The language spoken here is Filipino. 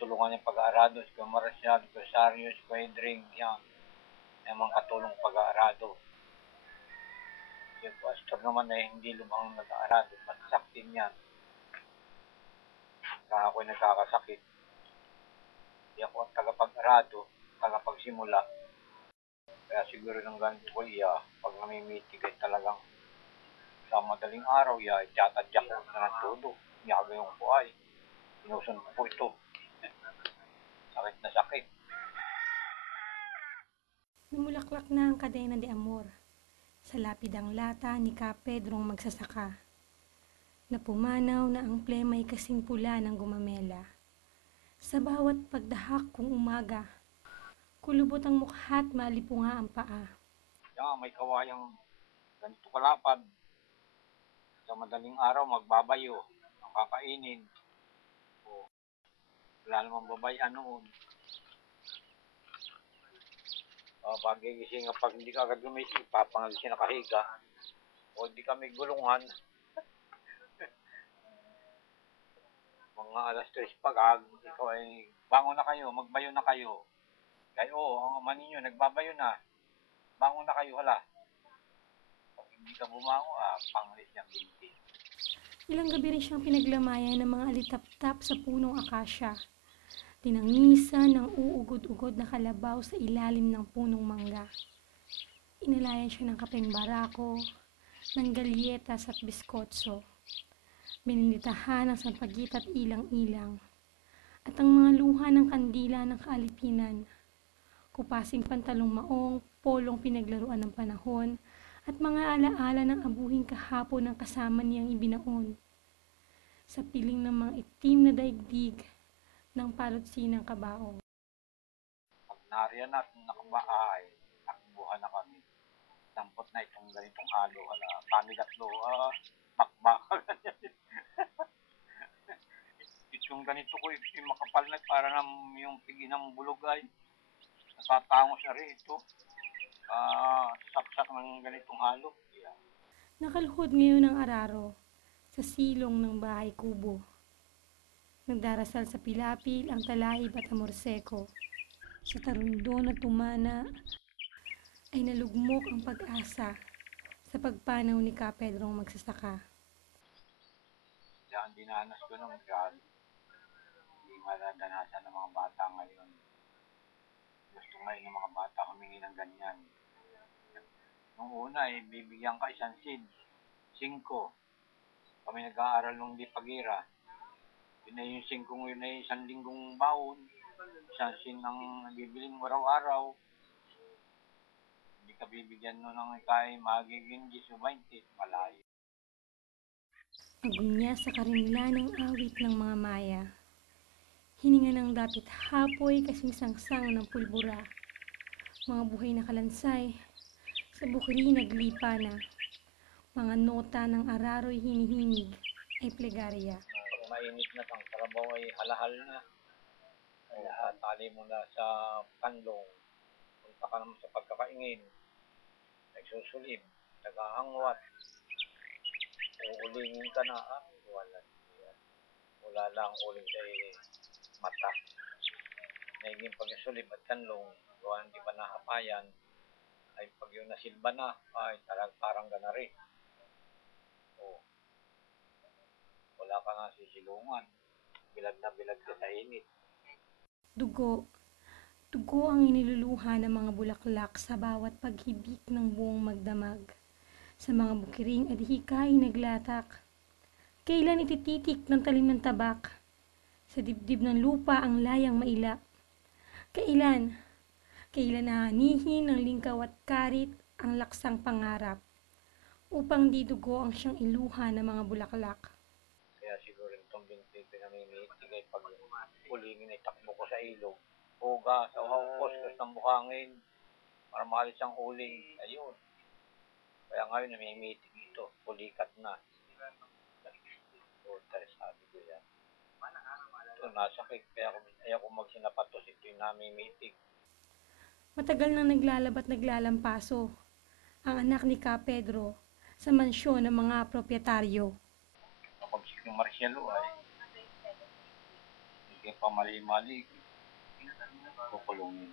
tulungan yung pag-aarado, si Kuya Marcial, si Kuya Sario, si Kuya Edring, yan. Yung mga katulong pag-aarado. Yung pastor naman hindi lumang nag-aarado, masaktin yan. Kaya ako'y nagkakasakit. Hindi ako ang tagapag-arado, tagapagsimula. Kaya siguro ng ganito ko, pag namimitig ay talagang sa madaling araw, itatadyak ko na ng todo. Gagawin ko ay, inusun ko po ito. Sakit na sakit. Namulaklak na ang kadena de amor sa lapidang lata ni Ka Pedrong magsasaka. Napumanaw na ang plema'y kasing pula ng gumamela. Sa bawat pagdahak kong umaga, kulubot ang mukha at malipunga ang paa. May kawayang ganito kalapad. Sa madaling araw, magbabayo. Kakainin. Wala namang babayan noon. Pagigising pag hindi ka agad gumising, papangagising nakahiga. O di kami gulungan. Mga alas 3 pag ikaw ay bangon na kayo, magbayo na kayo. Kaya ang ama ninyo, nagbabayo na. Bangon na kayo, hala. Pag hindi ka bumango, pangalis niyang binti. Ilang gabi rin siyang pinaglamayan ng mga alitap-tap sa punong akasya. Tinangisan ng uugod-ugod na kalabaw sa ilalim ng punong mangga. Inalayan siya ng kapeng barako, ng galyetas at biskotso. Bininitahan ng sampagit at ilang-ilang. At ang mga luha ng kandila ng kaalipinan. Kupasing pantalong maong, polong pinaglaruan ng panahon, at mga alaala ng abuhing kahapon ng kasama niyang ibinaon. Sa piling ng mga itim na daigdig ng palutsinang kabaong. Pag nariyan at nakabahay, takbuhan na kami. Dampot na itong ganitong halo, pamigatlo, bakbaka. Itong ganito ko, yung makapal na para yung pigi ng bulog ay natatangos na rin ito. Saksak ng ganitong halo. Nakaluhod ngayon ang araro sa silong ng bahay kubo. Nagdarasal sa pilapil ang talahib at amorseko. Sa tarundo na tumana ay nalugmok ang pag-asa sa pagpanaw ni Ka Pedrong magsasaka. Yan, dinanas ko nung grabe. Hindi maladanasan ng mga bata ngayon. Gusto ngayon ng mga bata humingi ng ganyan. Nung una, bibigyan ka isang seed. 5. Kami nag-aaral nung di pagira. Yun ay yung 5 yun ay 1 linggong baon. Isang seed ng bibilin mo araw-araw. Hindi ka bibigyan nun ng ikay magiging 10 o 20. Malayo. Agunya sa karinla ng awit ng mga maya. Hininga ng dapit hapoy kasing sangsang ng pulbura. Mga buhay na kalansay, sa bukiri naglipa na. Mga nota ng araro'y hinihinig ay plegarya. Pag mainit na ang karabaw ay halahal na. Tali mo na sa kanlong. Punta ka naman sa pagkakaingin. Nagsusulib. Nagahangwat. Uulingin ka na. Wala lang uling sa mata. Naging pagsulib at kanlong. Gawa hindi pa nahapayan. Ay pag yung nasilba na, ay parang gana rin. Wala ka nga sisilungan. Bilag na bilag ka sa init. Dugo. Dugo ang iniluluha ng mga bulaklak sa bawat paghibik ng buong magdamag. Sa mga bukiring adhika ay naglatak. Kailan itititik ng talim ng tabak? Sa dibdib ng lupa ang layang maila. Kailan? Kailan naanihin ng lingkaw at karit ang laksang pangarap upang di dugo ang siyang iluha ng mga bulaklak. Kaya siguro itong binti pinamimitig ay pag ulingin ay takbo ko sa ilog. Huga sa kuskus ng buhangin para makalis ang uling. Ayun. Kaya ngayon namimitig ito. Pulikat na. Sabi ko yan. Ito nasakit. Kaya ayaw ko magsinapatos. Ito yung namimitig. Matagal nang naglalabat naglalampaso ang anak ni Ka Pedro sa mansyon ng mga propietaryo. Kapag si Marcial ay Kaya pa mali-mali, kukulungin.